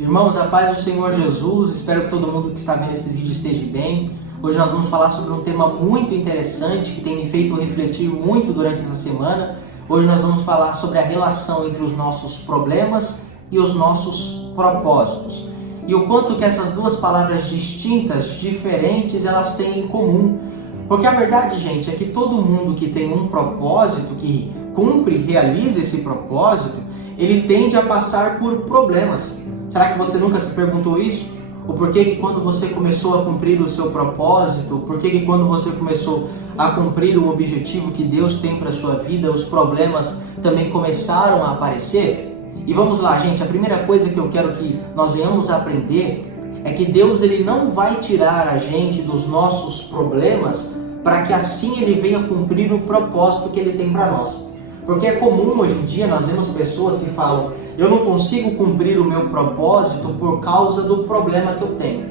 Irmãos, a paz do Senhor Jesus, espero que todo mundo que está vendo esse vídeo esteja bem. Hoje nós vamos falar sobre um tema muito interessante que tem me feito refletir muito durante essa semana. Hoje nós vamos falar sobre a relação entre os nossos problemas e os nossos propósitos. E o quanto que essas duas palavras distintas, diferentes, elas têm em comum. Porque a verdade, gente, é que todo mundo que tem um propósito, que cumpre e realiza esse propósito, ele tende a passar por problemas. Será que você nunca se perguntou isso? O porquê que quando você começou a cumprir o seu propósito, o porquê que quando você começou a cumprir o objetivo que Deus tem para a sua vida, os problemas também começaram a aparecer? E vamos lá, gente, a primeira coisa que eu quero que nós venhamos a aprender é que Deus ele não vai tirar a gente dos nossos problemas para que assim ele venha cumprir o propósito que ele tem para nós. Porque é comum hoje em dia, nós vemos pessoas que falam: eu não consigo cumprir o meu propósito por causa do problema que eu tenho.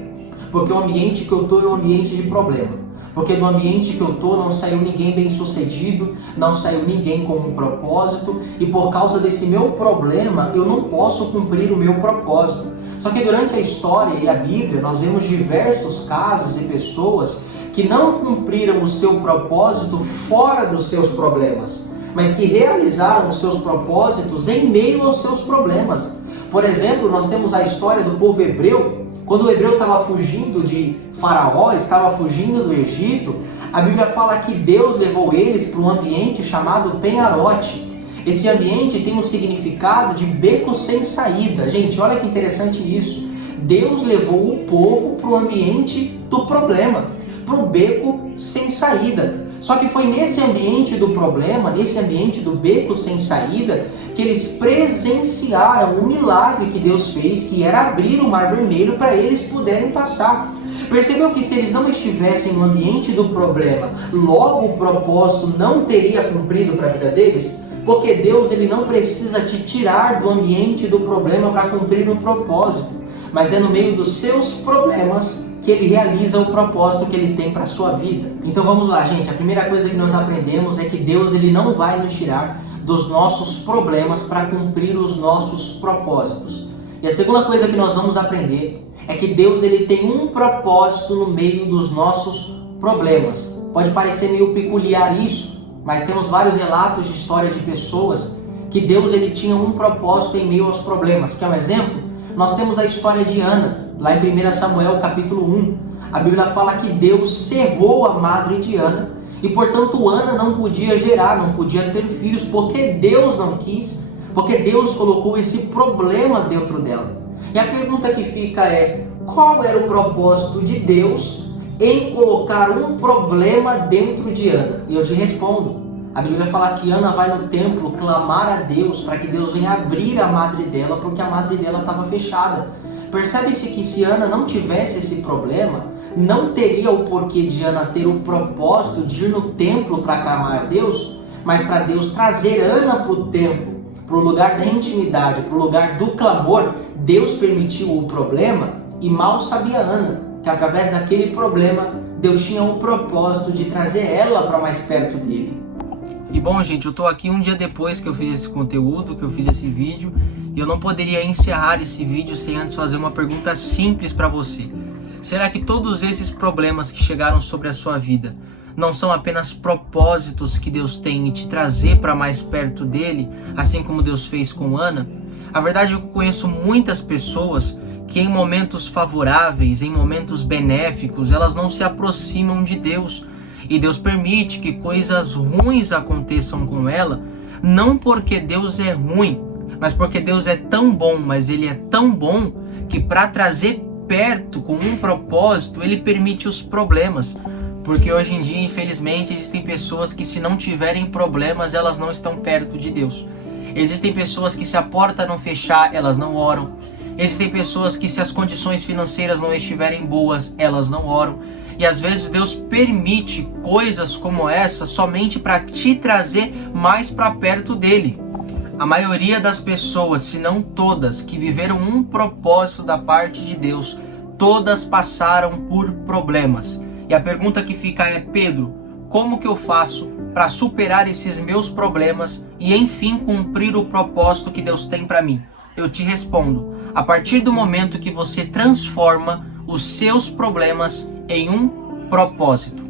Porque o ambiente que eu estou é um ambiente de problema. Porque no ambiente que eu estou não saiu ninguém bem sucedido, não saiu ninguém com um propósito, e por causa desse meu problema eu não posso cumprir o meu propósito. Só que durante a história e a Bíblia nós vemos diversos casos de pessoas que não cumpriram o seu propósito fora dos seus problemas, mas que realizaram os seus propósitos em meio aos seus problemas. Por exemplo, nós temos a história do povo hebreu. Quando o hebreu estava fugindo de Faraó, estava fugindo do Egito, a Bíblia fala que Deus levou eles para um ambiente chamado Penharote. Esse ambiente tem um significado de beco sem saída. Gente, olha que interessante isso. Deus levou o povo para o ambiente do problema, para o beco sem saída. Só que foi nesse ambiente do problema, nesse ambiente do beco sem saída, que eles presenciaram o milagre que Deus fez, que era abrir o Mar Vermelho para eles poderem passar. Percebeu que se eles não estivessem no ambiente do problema, logo o propósito não teria cumprido para a vida deles? Porque Deus ele não precisa te tirar do ambiente do problema para cumprir o propósito, mas é no meio dos seus problemas que ele realiza o propósito que ele tem para a sua vida. Então vamos lá, gente. A primeira coisa que nós aprendemos é que Deus ele não vai nos tirar dos nossos problemas para cumprir os nossos propósitos. E a segunda coisa que nós vamos aprender é que Deus ele tem um propósito no meio dos nossos problemas. Pode parecer meio peculiar isso, mas temos vários relatos de história de pessoas que Deus ele tinha um propósito em meio aos problemas. Quer um exemplo? Nós temos a história de Ana, lá em 1 Samuel capítulo 1. A Bíblia fala que Deus cegou a madre de Ana e, portanto, Ana não podia gerar, não podia ter filhos, porque Deus não quis, porque Deus colocou esse problema dentro dela. E a pergunta que fica é: qual era o propósito de Deus em colocar um problema dentro de Ana? E eu te respondo. A Bíblia fala que Ana vai no templo clamar a Deus para que Deus venha abrir a madre dela, porque a madre dela estava fechada. Percebe-se que se Ana não tivesse esse problema, não teria o porquê de Ana ter o propósito de ir no templo para clamar a Deus, mas para Deus trazer Ana para o templo, para o lugar da intimidade, para o lugar do clamor. Deus permitiu o problema e mal sabia Ana que através daquele problema Deus tinha o propósito de trazer ela para mais perto dele. E bom, gente, eu tô aqui um dia depois que eu fiz esse conteúdo, que eu fiz esse vídeo, e eu não poderia encerrar esse vídeo sem antes fazer uma pergunta simples para você. Será que todos esses problemas que chegaram sobre a sua vida não são apenas propósitos que Deus tem em te trazer para mais perto dele, assim como Deus fez com Ana? A verdade é que eu conheço muitas pessoas que em momentos favoráveis, em momentos benéficos, elas não se aproximam de Deus. E Deus permite que coisas ruins aconteçam com ela, não porque Deus é ruim, mas porque Deus é tão bom, mas Ele é tão bom que para trazer perto com um propósito, Ele permite os problemas. Porque hoje em dia, infelizmente, existem pessoas que se não tiverem problemas, elas não estão perto de Deus. Existem pessoas que se a porta não fechar, elas não oram. Existem pessoas que se as condições financeiras não estiverem boas, elas não oram. E às vezes Deus permite coisas como essa somente para te trazer mais para perto dele. A maioria das pessoas, se não todas, que viveram um propósito da parte de Deus, todas passaram por problemas. E a pergunta que fica é: Pedro, como que eu faço para superar esses meus problemas e enfim cumprir o propósito que Deus tem para mim? Eu te respondo: a partir do momento que você transforma os seus problemas em um propósito.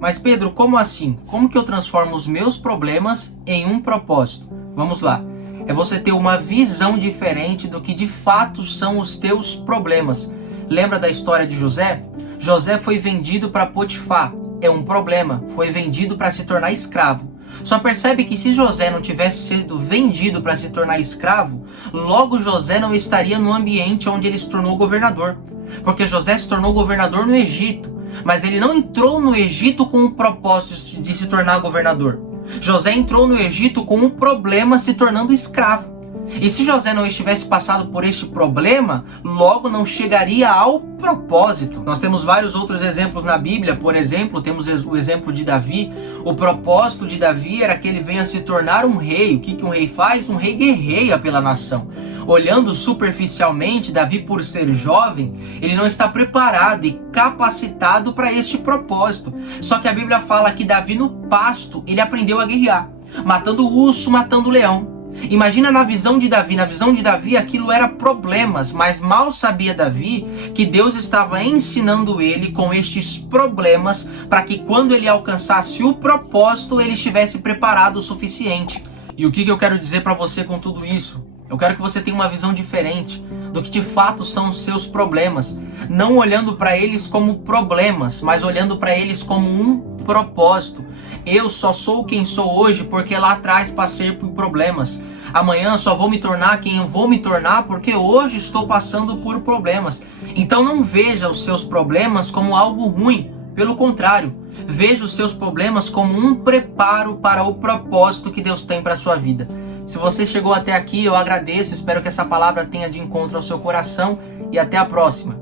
Mas Pedro, como assim? Como que eu transformo os meus problemas em um propósito? Vamos lá. É você ter uma visão diferente do que de fato são os teus problemas. Lembra da história de José? José foi vendido para Potifar. É um problema. Foi vendido para se tornar escravo. Só percebe que se José não tivesse sido vendido para se tornar escravo, logo José não estaria no ambiente onde ele se tornou governador. Porque José se tornou governador no Egito, mas ele não entrou no Egito com o propósito de se tornar governador. José entrou no Egito com um problema, se tornando escravo. E se José não estivesse passado por este problema, logo não chegaria ao propósito. Nós temos vários outros exemplos na Bíblia. Por exemplo, temos o exemplo de Davi. O propósito de Davi era que ele venha se tornar um rei. O que um rei faz? Um rei guerreia pela nação. Olhando superficialmente, Davi, por ser jovem, ele não está preparado e capacitado para este propósito. Só que a Bíblia fala que Davi, no pasto, ele aprendeu a guerrear, matando o urso, matando o leão. Imagina na visão de Davi aquilo era problemas, mas mal sabia Davi que Deus estava ensinando ele com estes problemas para que quando ele alcançasse o propósito, ele estivesse preparado o suficiente. E o que eu quero dizer para você com tudo isso? Eu quero que você tenha uma visão diferente do que de fato são os seus problemas, não olhando para eles como problemas, mas olhando para eles como um propósito. Eu só sou quem sou hoje porque lá atrás passei por problemas. Amanhã só vou me tornar quem eu vou me tornar porque hoje estou passando por problemas. Então não veja os seus problemas como algo ruim. Pelo contrário, veja os seus problemas como um preparo para o propósito que Deus tem para a sua vida. Se você chegou até aqui, eu agradeço. Espero que essa palavra tenha de encontro ao seu coração e até a próxima.